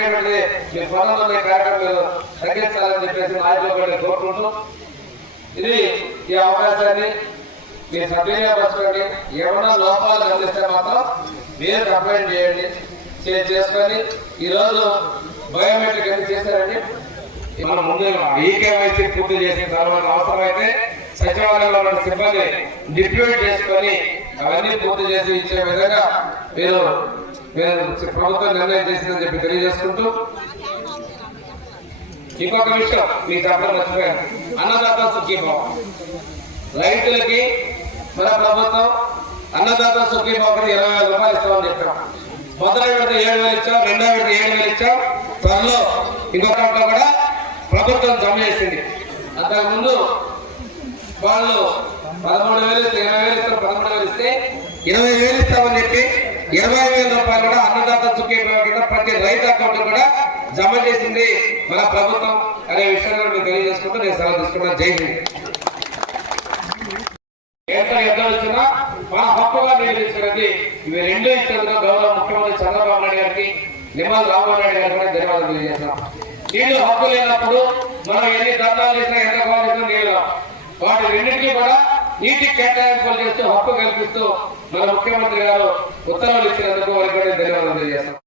పెట్టేటువంటి మీ పొలంలో కార్యక్రమాలు తగ్గించాలని చెప్పేసి నాయకులు కోరుకుంటూ ఇది ఈ అవకాశాన్ని మీరు సద్వినియోగపరచుకోండి. ఏమన్నా లోపాలు గమనిస్తే మాత్రం మీరు కంప్లైంట్ చేయండి. చేసుకొని ఈరోజు బయోమెట్రిక్ ఎందుకు చేశారండి? మనం ముందు ఈకేవైసీ పూర్తి చేసిన తర్వాత అవసరమైతే సచివాలయంలో ఉన్న సిబ్బంది డిప్యూట్ చేసుకొని అవన్నీ పూర్తి చేసి ఇచ్చే విధంగా మీరు ప్రభుత్వం నిర్ణయం చేసిందని చెప్పి తెలియజేసుకుంటూ ఇంకొక విషయం మీకు చెప్పడం మర్చిపోయాను. అన్నదాత సుఖీభావ రైతులకి మన ప్రభుత్వం అన్నదాత సుఖీభావ 20,000 రూపాయలు ఇస్తామని చెప్పాం. మొదటి విడత 7,000 ఇచ్చాం, రెండో విడత 7,000 ఇచ్చాం. త్వరలో ఇంకొక కూడా ప్రభుత్వం జమ చేసింది. అంతకుముందు వాళ్ళు 13,000 ఇస్తే 20,000 ఇస్తారు, 13,000 ఇస్తే 20,000 ఇస్తామని చెప్పి 20,000 రూపాయలు కూడా అన్నదాత సుఖీభావ కింద ప్రతి రైతు అకౌంట్ కూడా జమ చేసింది మన ప్రభుత్వం అనే విషయాన్ని మీకు తెలియజేసుకుంటూ నేను సెలవు తీసుకున్నా. జై హింద్. ఎంత వచ్చినా మన హక్కుగా నిర్వహించినది ఇవి రెండు ఇచ్చేందుకు గౌరవ ముఖ్యమంత్రి చంద్రబాబు నాయుడు గారికి, నిమ్మల రామోహన్ నాయుడు గారికి కూడా ధన్యవాదాలు తెలియజేస్తున్నాం. నీళ్లు హక్కు లేనప్పుడు మనం ఎన్ని ధర్నాలు చేసినా ఎంత కావాల్సిన నీళ్ళు వాటి రెండింటినీ కూడా నీటి కేటాయింపులు చేస్తూ హక్కు కల్పిస్తూ మన ముఖ్యమంత్రి గారు ఉత్తర్వులు ఇచ్చినందుకు వారికి ధన్యవాదాలు తెలియజేస్తాం.